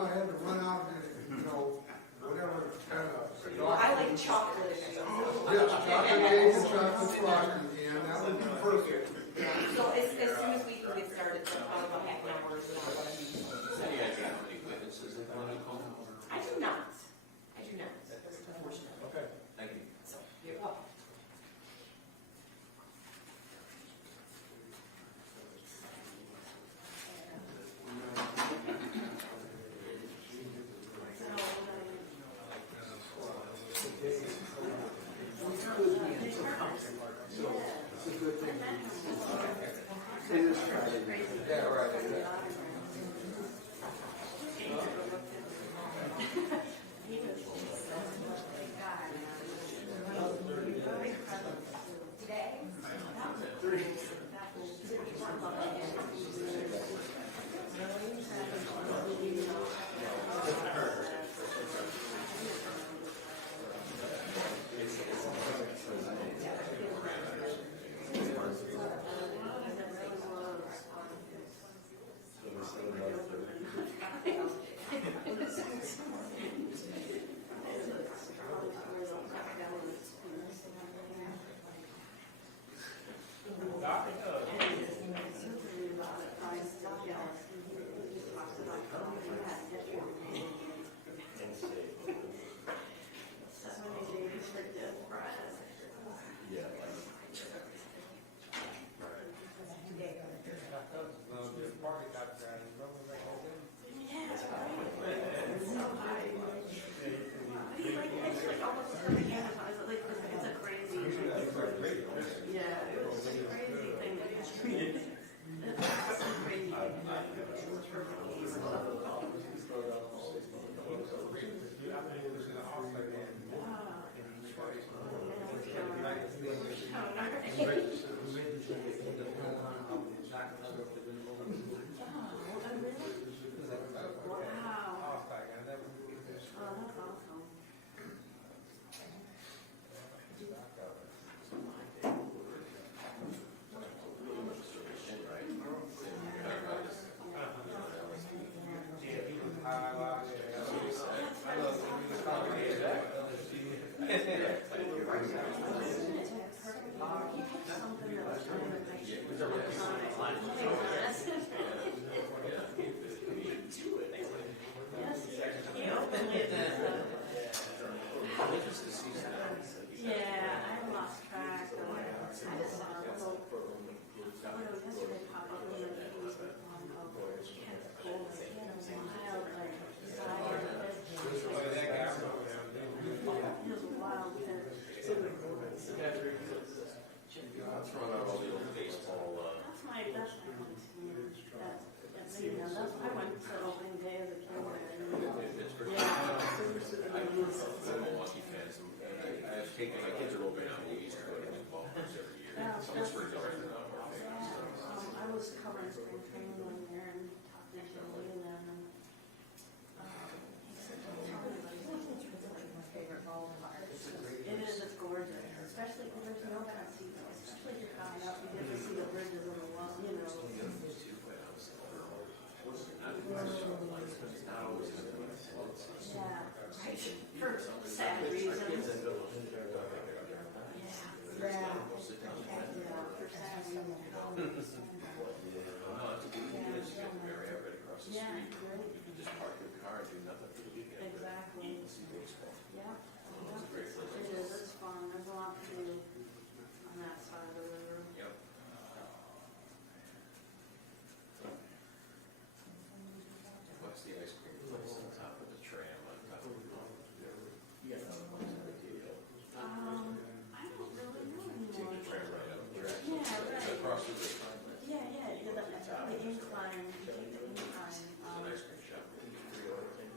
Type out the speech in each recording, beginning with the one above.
know, I had to run out and, you know, whatever kind of. I like chocolate. Yes, chocolate cake and chocolate frosting, and that would be perfect. So as soon as we can get started, so probably about half an hour is what I'm gonna be. So you guys got how many witnesses that want to come? I do not. I do not. Unfortunately. Okay, thank you. So, you're welcome.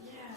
Yeah.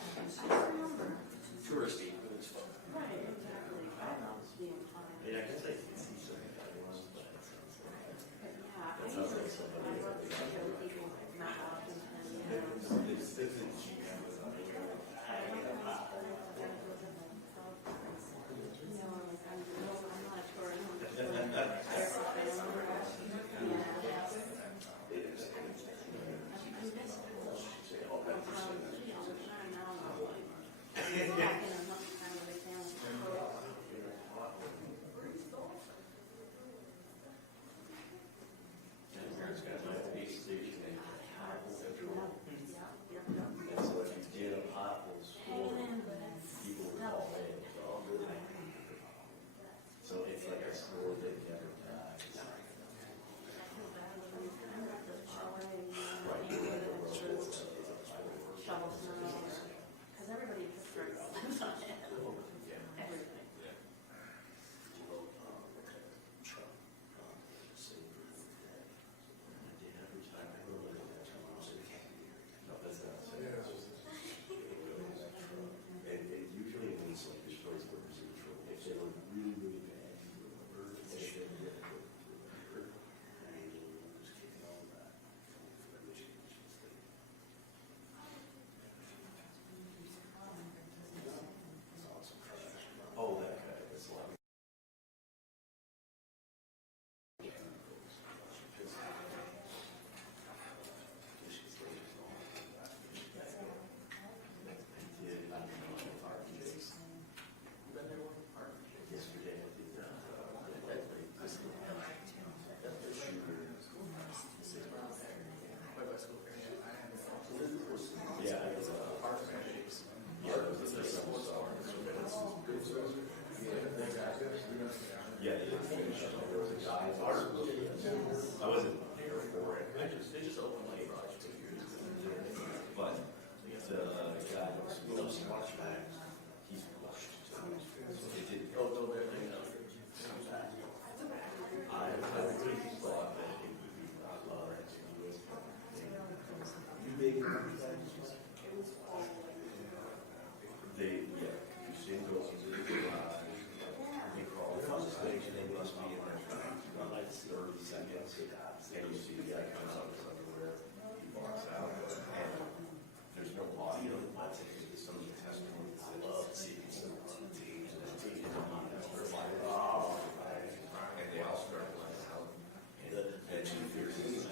They, yeah, you see them go into the garage, they crawl from the station, they must be in there for like 30 seconds. And you see the guy comes out of his underwear, he walks out, and there's no audio. Let's say some of the testimony that I love seeing some on the tapes and the tapes, they're like, oh, and they all start laying out. And then she fears this.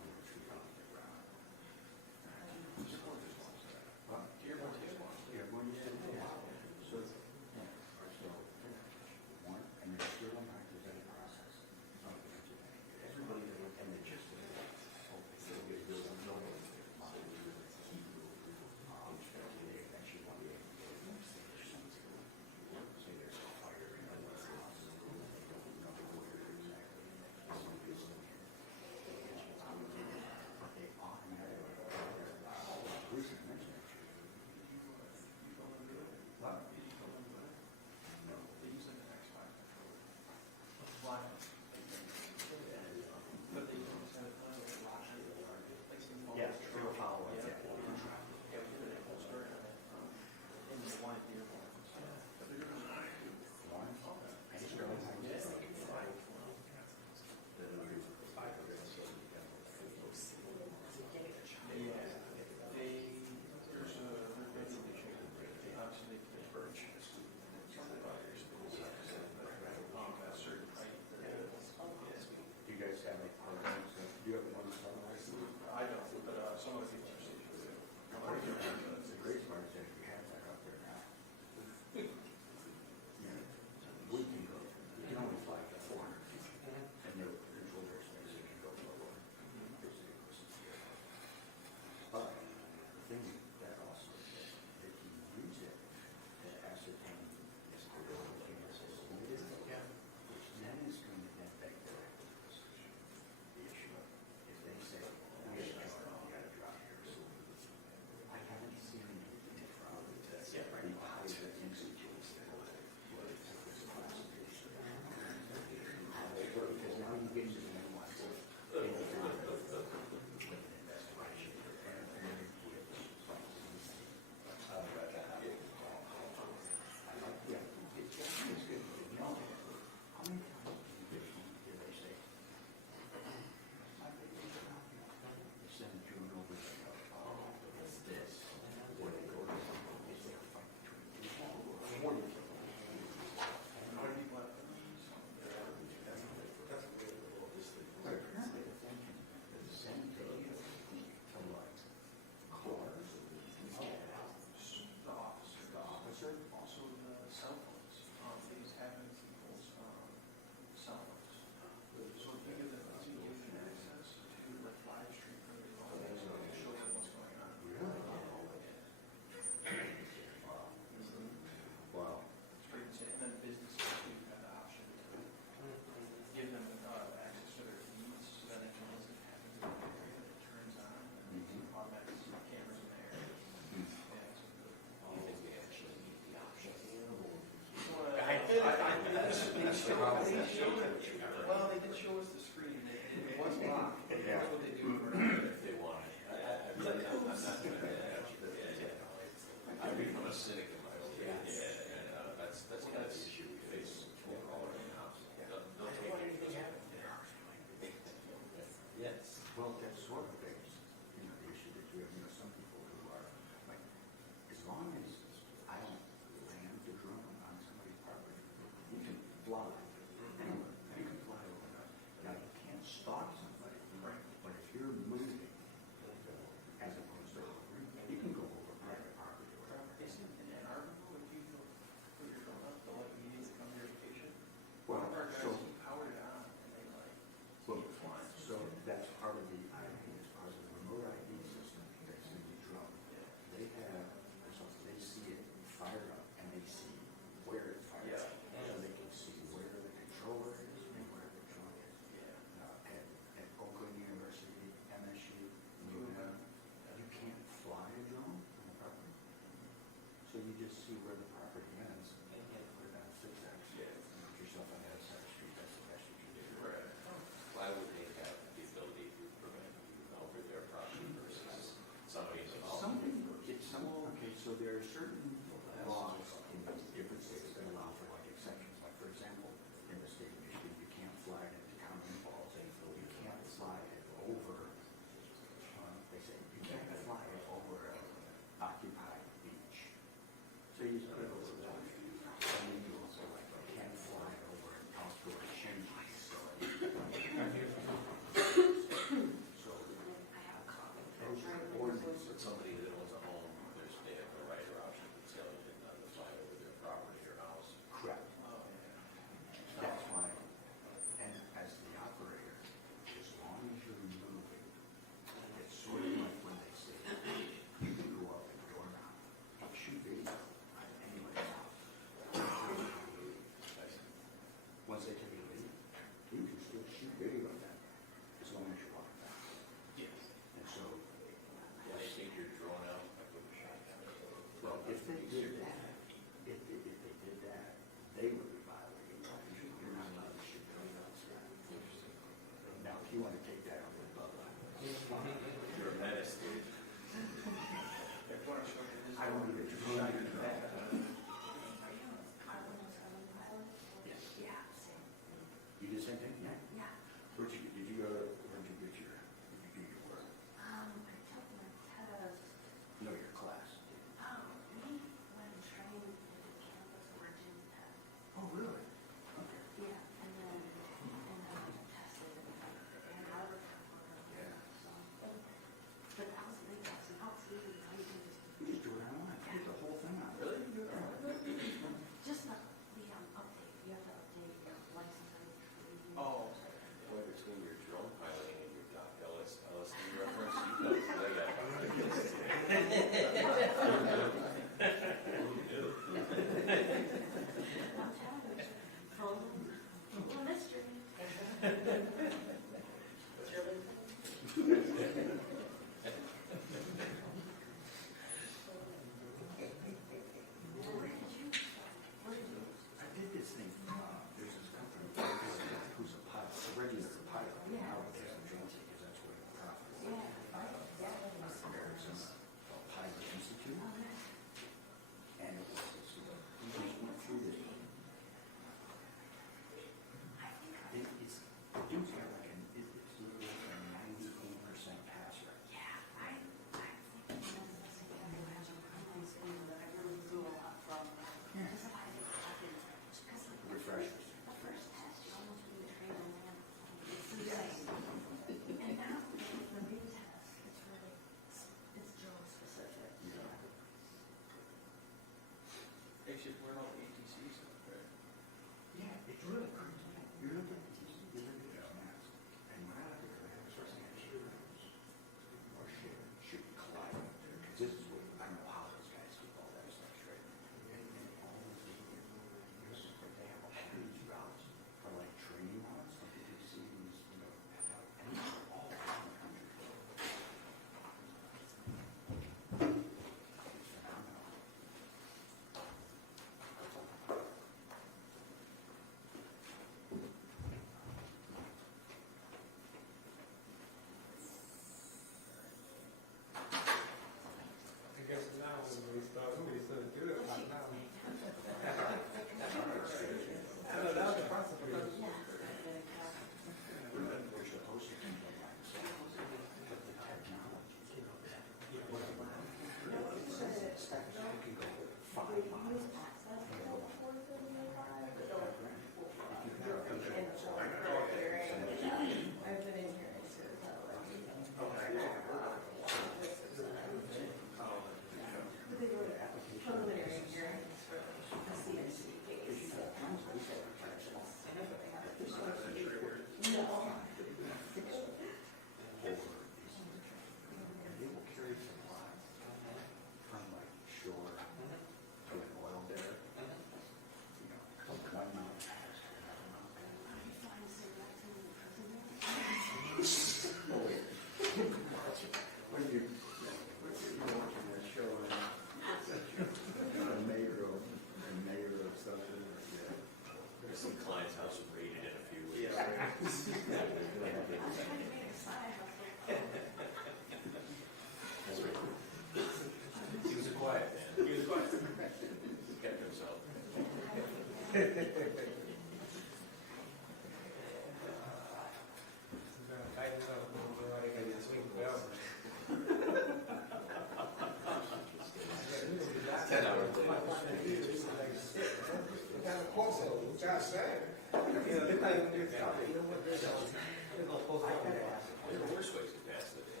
Worst ways to pass the day.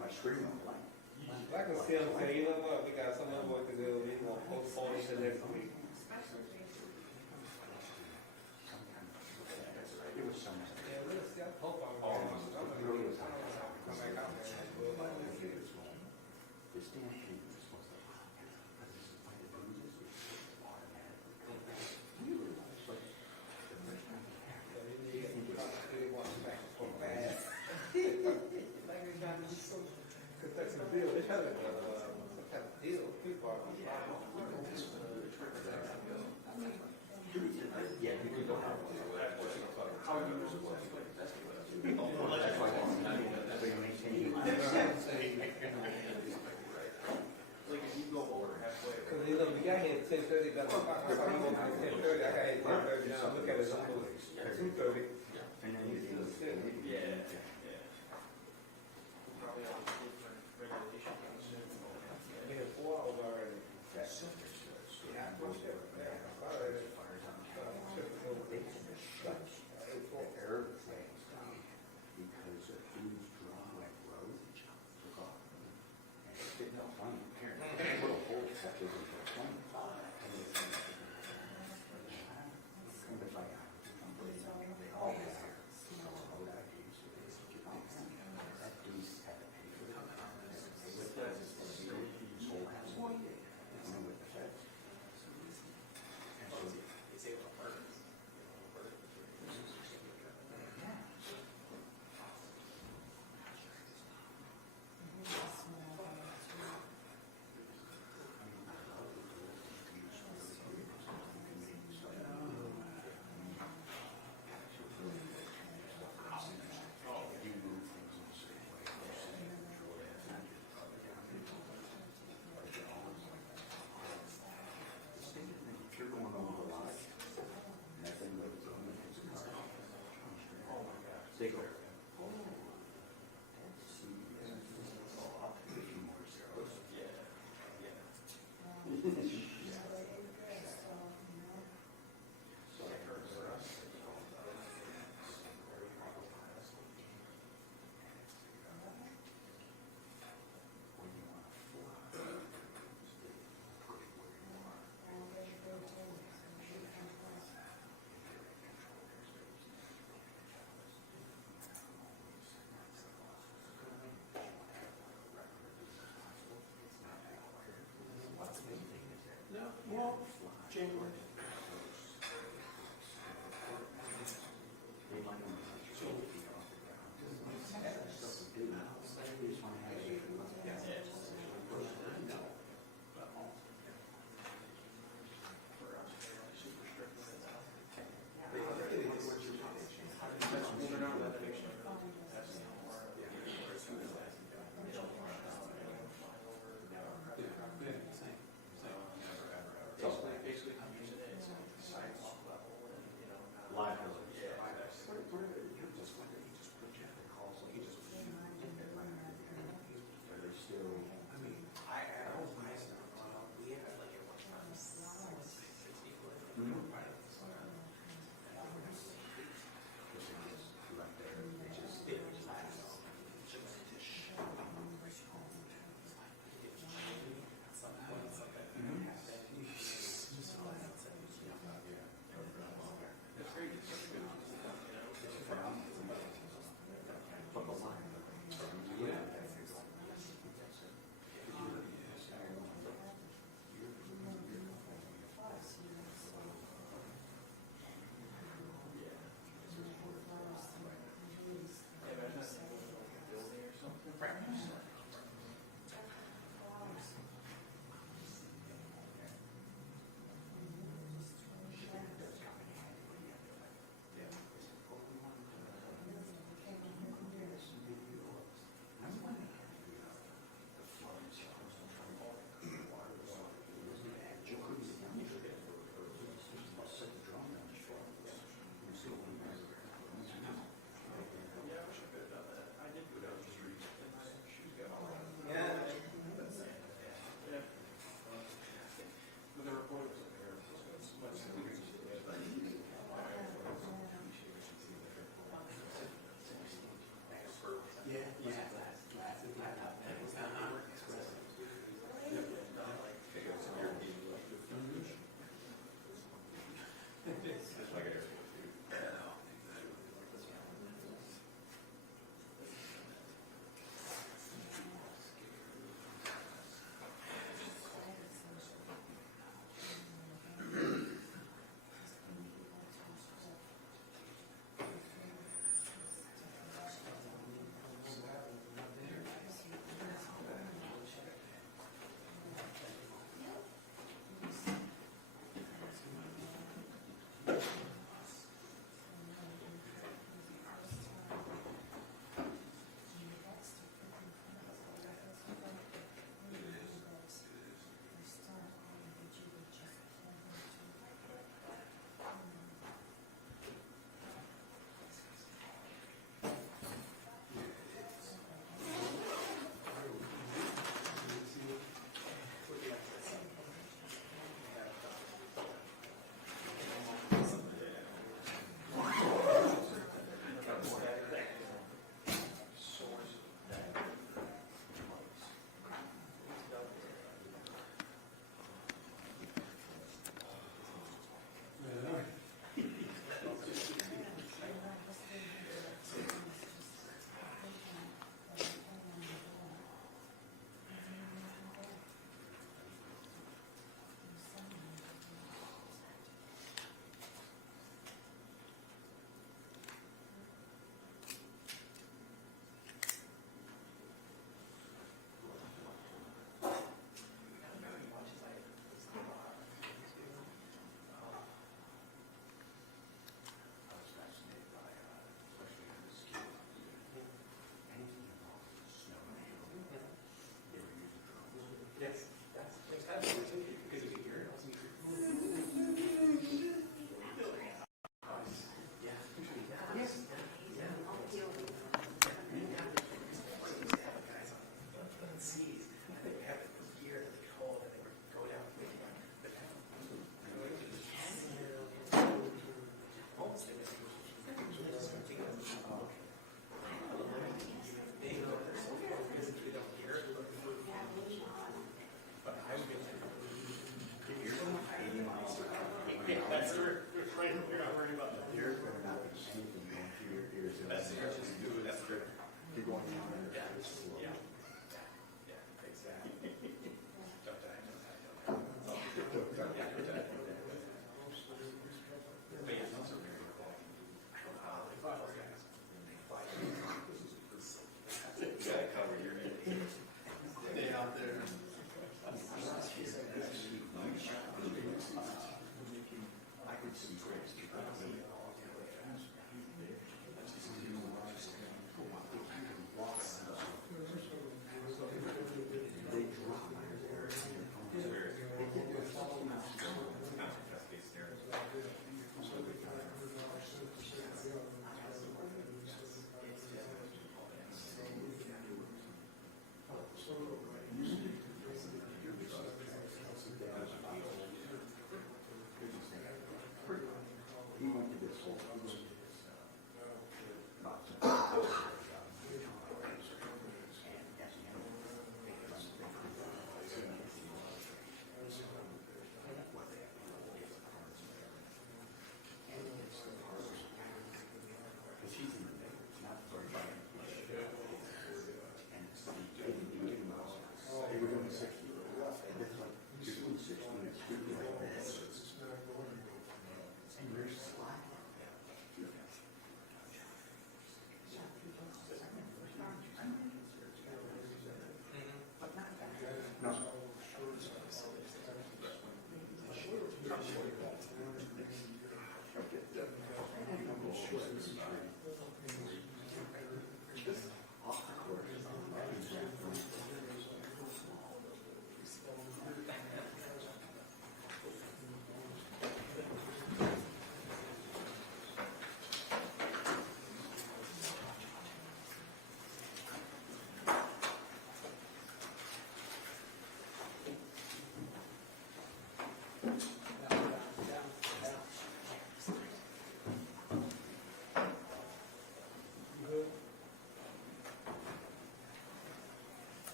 My screen went blank. I can see him say, you know what, we got some other work to do, we gonna postpone it to next week. It was so much. Yeah, we'll see, I hope I'm come back out there. This damn thing is supposed to happen. Because this is like the bruises, it's automatic. Really? But the first time it happened, you think it's That's a deal, they try to, some kind of deal, people are. yeah, you could go out. How are you supposed to play? That's why so you maintain. Like if you go over halfway. Cause you know, we got here at 10:30, that's why I thought you were going to 10:30, I got here at 10:30, now look at it, it's 2:30. And then you do the same. Yeah. Probably all the different regulations. We have 4 hours already. Yeah, I pushed it, yeah, I saw it. Airplanes down because the dudes draw like roads took off and spit the plane. Put a whole sector into a plane. Come to find out, they all got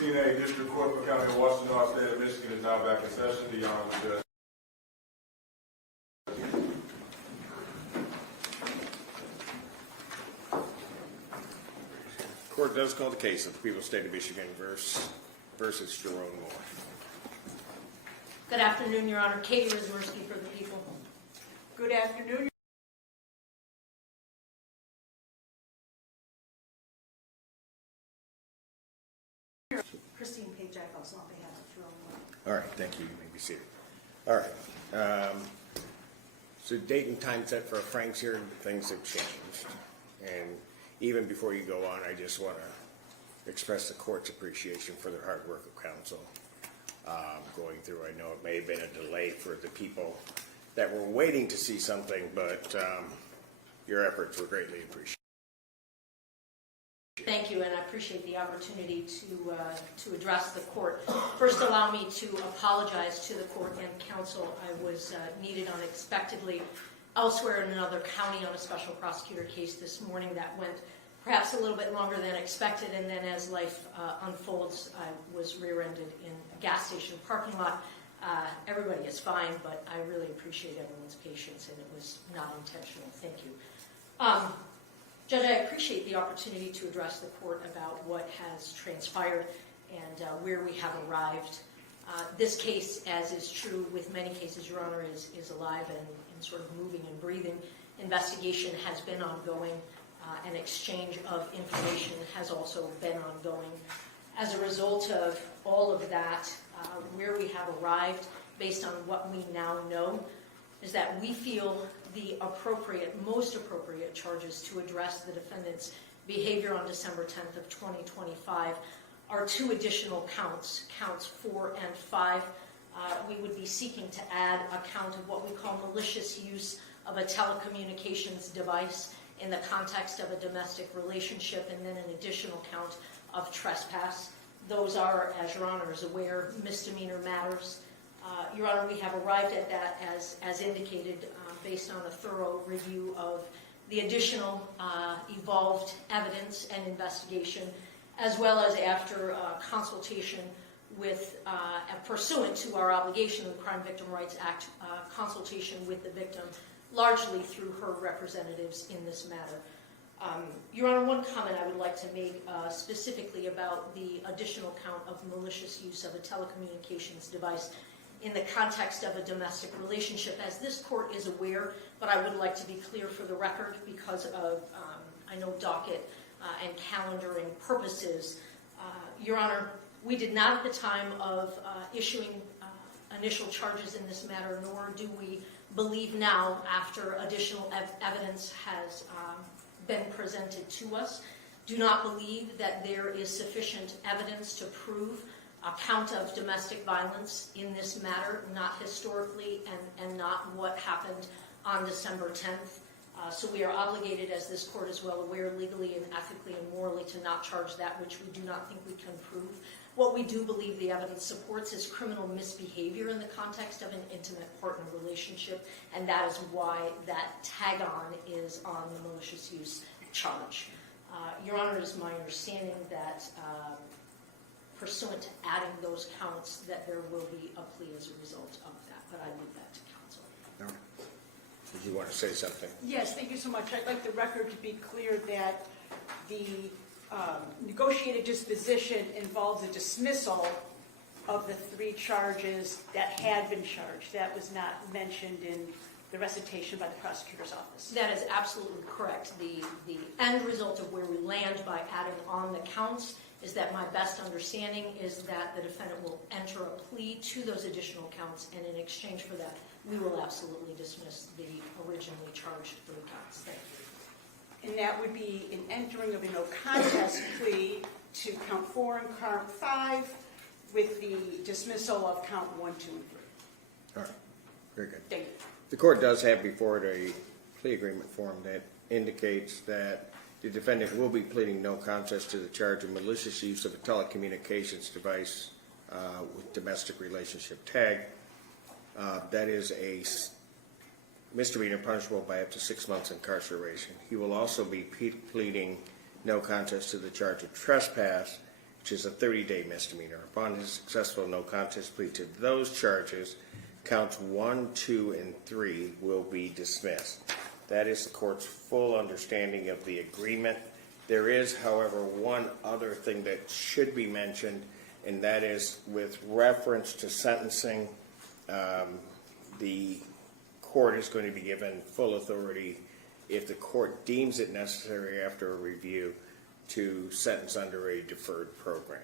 13A District Court for County of Washington, State of Michigan is now back in session. The Honorable Judge. Court does call the case of the People's State of Michigan versus Sherrone Moore. Good afternoon, Your Honor. Katie Rizmersky for the people. Good afternoon. Christine Page-Eccles on behalf of Sherrone Moore. All right, thank you. You may be seated. All right. So date and time set for Frank's here, things have changed. And even before you go on, I just want to express the court's appreciation for their hard work of counsel going through. I know it may have been a delay for the people that were waiting to see something, but your efforts were greatly appreciated. Thank you, and I appreciate the opportunity to address the court. First, allow me to apologize to the court and counsel. I was needed unexpectedly elsewhere in another county on a special prosecutor case this morning that went perhaps a little bit longer than expected, and then as life unfolds, I was rear-ended in a gas station parking lot. Everybody is fine, but I really appreciate everyone's patience, and it was not intentional. Thank you. Judge, I appreciate the opportunity to address the court about what has transpired and where we have arrived. This case, as is true with many cases, Your Honor, is alive and sort of moving and breathing. Investigation has been ongoing. An exchange of information has also been ongoing. As a result of all of that, where we have arrived, based on what we now know, is that we feel the most appropriate charges to address the defendant's behavior on December 10th of 2025 are two additional counts, counts 4 and 5. We would be seeking to add a count of what we call malicious use of a telecommunications device in the context of a domestic relationship, and then an additional count of trespass. Those are, as Your Honor is aware, misdemeanor matters. Your Honor, we have arrived at that as indicated based on a thorough review of the additional evolved evidence and investigation, as well as after consultation with, pursuant to our obligation of the Crime Victim Rights Act, consultation with the victim, largely through her representatives in this matter. Your Honor, one comment I would like to make specifically about the additional count of malicious use of a telecommunications device in the context of a domestic relationship. As this court is aware, but I would like to be clear for the record because of, I know, docket and calendaring purposes. Your Honor, we did not at the time of issuing initial charges in this matter, nor do we believe now, after additional evidence has been presented to us, do not believe that there is sufficient evidence to prove a count of domestic violence in this matter, not historically and not what happened on December 10th. So we are obligated, as this court is well aware, legally and ethically and morally to not charge that which we do not think we can prove. What we do believe the evidence supports is criminal misbehavior in the context of an intimate partner relationship, and that is why that tag-on is on the malicious use charge. Your Honor, it is my understanding that pursuant to adding those counts, that there will be a plea as a result of that, but I leave that to counsel. No. Did you want to say something? Yes, thank you so much. I'd like the record to be clear that the negotiated disposition involves a dismissal of the 3 charges that had been charged. That was not mentioned in the recitation by the prosecutor's office. That is absolutely correct. The end result of where we land by adding on the counts is that my best understanding is that the defendant will enter a plea to those additional counts, and in exchange for that, we will absolutely dismiss the originally charged 3 counts. Thank you. And that would be an entering of a no contest plea to count 4 and count 5 with the dismissal of count 1, 2, and 3. All right. Very good. Thank you. The court does have before it a plea agreement form that indicates that the defendant will be pleading no contest to the charge of malicious use of a telecommunications device with domestic relationship tag. That is a misdemeanor punishable by up to 6 months incarceration. He will also be pleading no contest to the charge of trespass, which is a 30-day misdemeanor. Upon his successful no contest plea to those charges, counts 1, 2, and 3 will be dismissed. That is the court's full understanding of the agreement. There is, however, one other thing that should be mentioned, and that is with reference to sentencing, the court is going to be given full authority, if the court deems it necessary after a review, to sentence under a deferred program.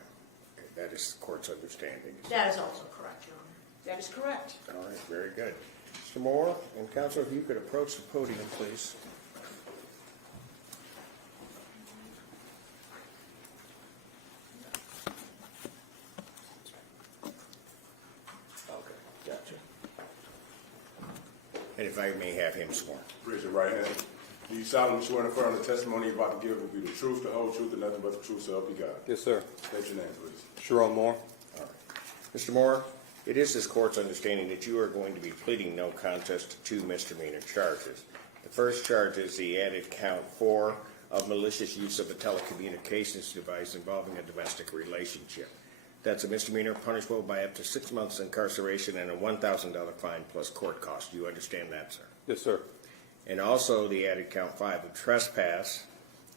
That is the court's understanding. That is also correct, Your Honor. That is correct. All right, very good. Mr. Moore and counsel, if you could approach the podium, please. Okay, gotcha. And if I may have him sworn. Raise your right hand. Do you solemnly swear and affirm the testimony you're about to give will be the truth, the whole truth, and nothing but the truth, so help you God? Yes, sir. State your name, please. Sherrone Moore. All right. Mr. Moore, it is this court's understanding that you are going to be pleading no contest to 2 misdemeanor charges. The first charge is the added count 4 of malicious use of a telecommunications device involving a domestic relationship. That's a misdemeanor punishable by up to 6 months incarceration and a $1,000 fine plus court costs. Do you understand that, sir? Yes, sir. And also the added count 5 of trespass.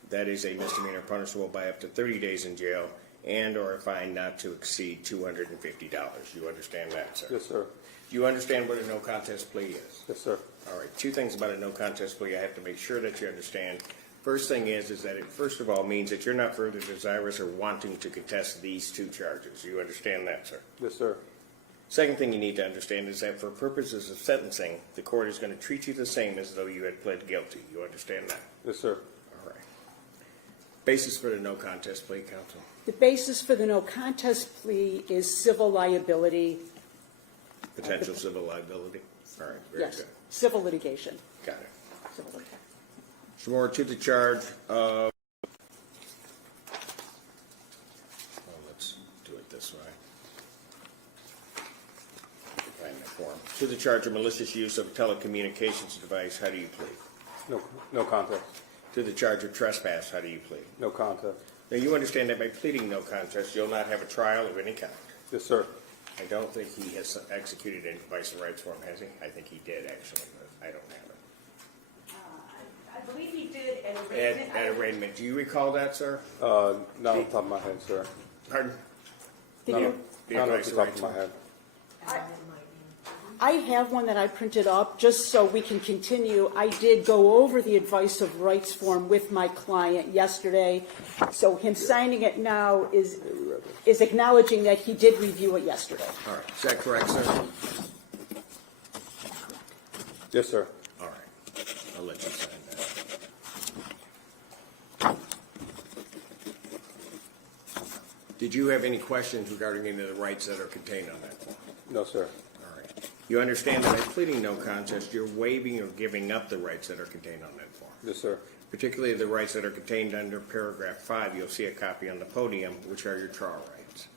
That is a misdemeanor punishable by up to 30 days in jail and or a fine not to exceed $250. You understand that, sir? Yes, sir. Do you understand what a no contest plea is? Yes, sir. All right. 2 things about a no contest plea I have to make sure that you understand. First thing is that it first of all means that you're not further desirous or wanting to contest these 2 charges. You understand that, sir? Yes, sir. Second thing you need to understand is that for purposes of sentencing, the court is going to treat you the same as though you had pled guilty. You understand that? Yes, sir. All right. Basis for the no contest plea, counsel? The basis for the no contest plea is civil liability. Potential civil liability? All right, very Yes, good. civil litigation. Got it. Civil litigation. Some more to the charge of... Well, let's do it this way. Find the form. To the charge of malicious use of a telecommunications device, how do you plead? No contest. To the charge of trespass, how do you plead? No contest. Now, you understand that by pleading no contest, you'll not have a trial of any kind. Yes, sir. I don't think he has executed any device and rights form, has he? I think he did, actually, but I don't have it. I believe he did an arraignment. At arraignment. Do you recall that, sir? Not off the top of my head, sir. Pardon? Not off The not off advice the and top rights of my form. head. I have one that I printed up just so we can continue. I did go over the advice of rights form with my client yesterday. So him signing it now is acknowledging that he did review it yesterday. All right. Is that correct, sir? Yes, sir. All right. I'll let you sign that. Did you have any questions regarding any of the rights that are contained on that form? No, sir. All right. You understand that by pleading no contest, you're waiving or giving up the rights that are contained on that form. Yes, sir. Particularly the rights that are contained under paragraph 5. You'll see a copy on the podium, which are your trial rights.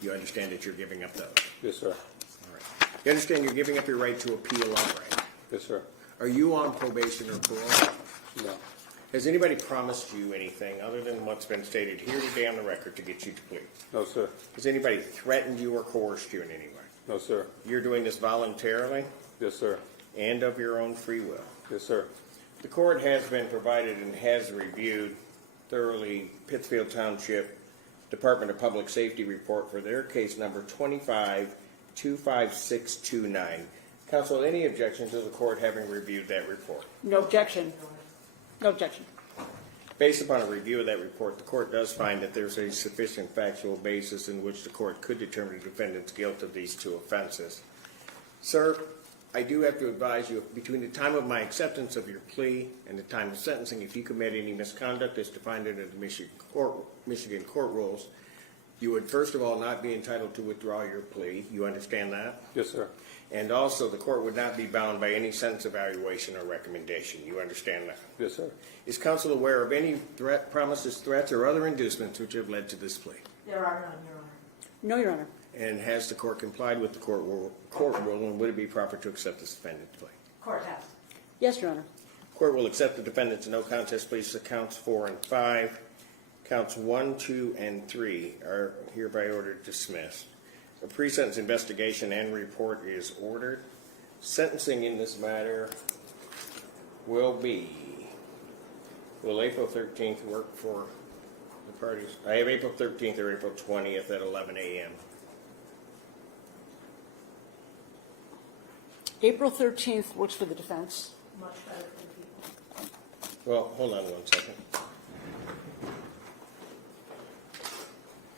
You understand that you're giving up those? Yes, sir. All right. You understand you're giving up your right to appeal all right? Yes, sir. Are you on probation or parole? No. Has anybody promised you anything other than what's been stated here today on the record to get you to plea? No, sir. Has anybody threatened you or coerced you in any way? No, sir. You're doing this voluntarily Yes, sir. and of your own free will. Yes, sir. The court has been provided and has reviewed thoroughly Pittsfield Township Department of Public Safety report for their case number 2525629. Counsel, any objection to the court having reviewed that report? No objection. No objection. Based upon a review of that report, the court does find that there's a sufficient factual basis in which the court could determine the defendant's guilt of these 2 offenses. Sir, I do have to advise you, between the time of my acceptance of your plea and the time of sentencing, if you commit any misconduct as defined under the Michigan court rules, you would first of all not be entitled to withdraw your plea. You understand that? Yes, sir. And also, the court would not be bound by any sentence evaluation or recommendation. You understand that? Yes, sir. Is counsel aware of any promises, threats, or other inducements which have led to this plea? There are none, Your Honor. No, Your Honor. And has the court complied with the court rule, and would it be proper to accept this defendant's plea? Court has. Yes, Your Honor. Court will accept the defendant's no contest pleas to counts 4 and 5. Counts 1, 2, and 3 are hereby ordered dismissed. A pre-sentence investigation and report is ordered. Sentencing in this matter will be, will April 13th work for the parties? I have April 13th or April 20th at 11 a.m. April 13th works for the defense. Much better for the people. Well, hold on 1 second.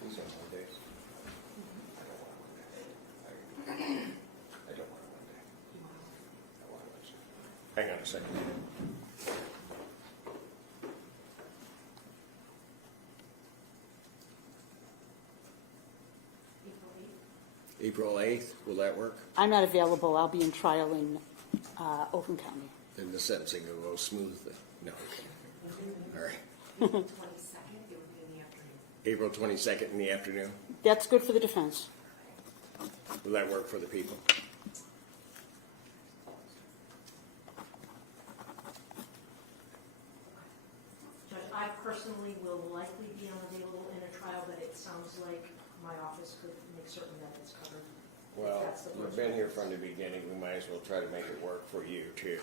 These are Mondays. I don't want a Monday. I want a Wednesday. Hang on a second. April 8th, will that work? I'm not available. I'll be in trial in Oakland County. Then the sentencing will go smoothly. No. All right. 22nd, it would be in the afternoon. April 22nd in the afternoon. That's good for the defense. Will that work for the people? Judge, I personally will likely be unavailable in a trial, but it sounds like my office could make certain that it's covered. Well, That's the we've first been one. here from the beginning. We might as well try to make it work for you too.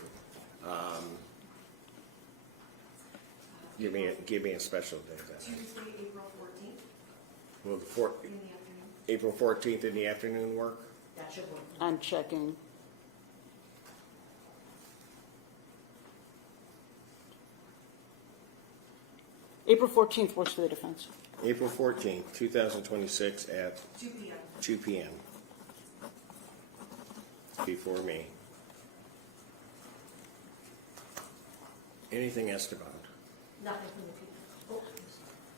Give me a special day then. Tuesday, April 14th, Will in the afternoon. April 14th in the afternoon work? That should work. I'm checking. April 14th works for the defense. April 14th, 2026 at 2 p.m. 2 p.m. Before me. Anything, Esteban? Nothing from the people. Oh,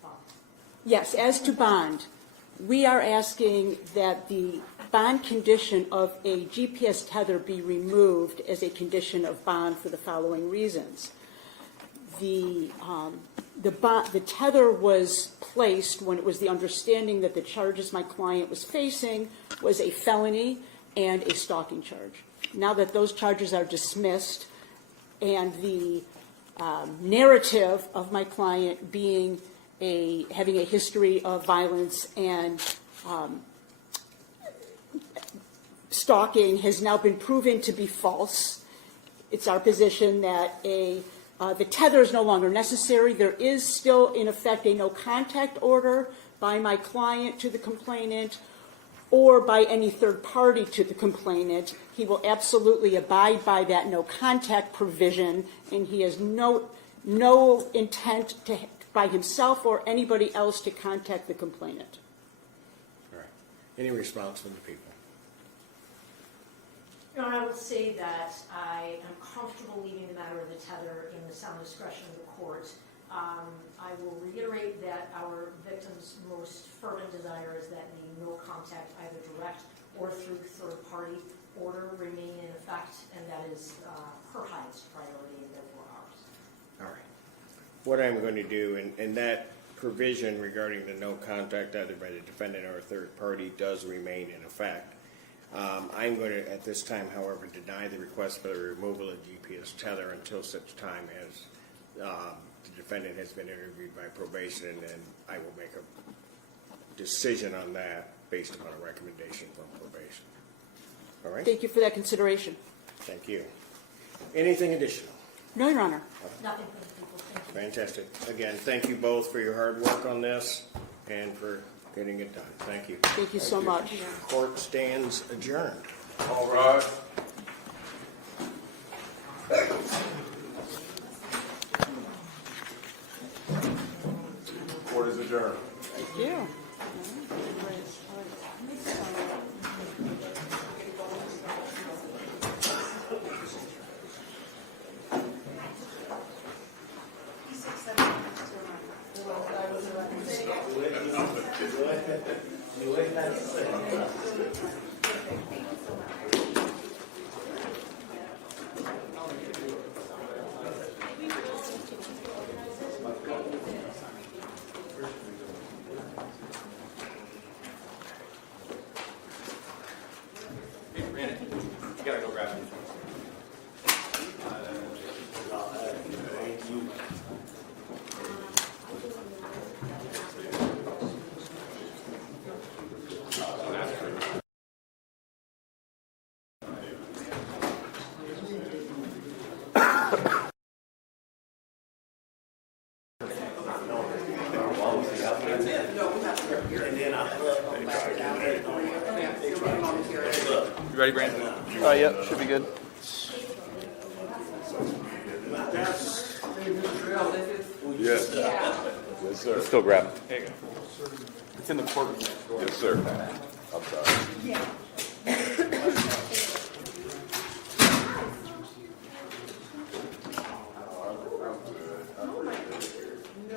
Bob. Yes, as to bond, we are asking that the bond condition of a GPS tether be removed as a condition of bond for the following reasons. The tether was placed when it was the understanding that the charges my client was facing was a felony and a stalking charge. Now that those charges are dismissed and the narrative of my client being having a history of violence and stalking has now been proven to be false, it's our position that the tether is no longer necessary. There is still, in effect, a no-contact order by my client to the complainant or by any third party to the complainant. He will absolutely abide by that no-contact provision, and he has no intent to, by himself or anybody else, to contact the complainant. All right. Any response from the people? Your Honor, I will say that I am comfortable leaving the matter of the tether in the sound discretion of the court. I will reiterate that our victim's most fervent desire is that the no contact, either direct or through third party order, remain in effect, and that is her highest priority and therefore ours. All right. What I'm going to do, and that provision regarding the no contact either by the defendant or a third party does remain in effect. I'm going to, at this time, however, deny the request for the removal of GPS tether until such time as the defendant has been interviewed by probation, and then I will make a decision on that based upon a recommendation from probation. All right? Thank you for that consideration. Thank you. Anything additional? No, Your Honor. Nothing from the people. Thank you. Fantastic. Again, thank you both for your hard work on this and for getting it done. Thank you. Thank you so much. Court stands adjourned. All right. Court is adjourned. Thank you. And then I You ready, Brandon? Yep, should be good. Yes. Yes, sir. Let's go grab it. There you go. It's in the courtroom. Yes, sir. I'm sorry.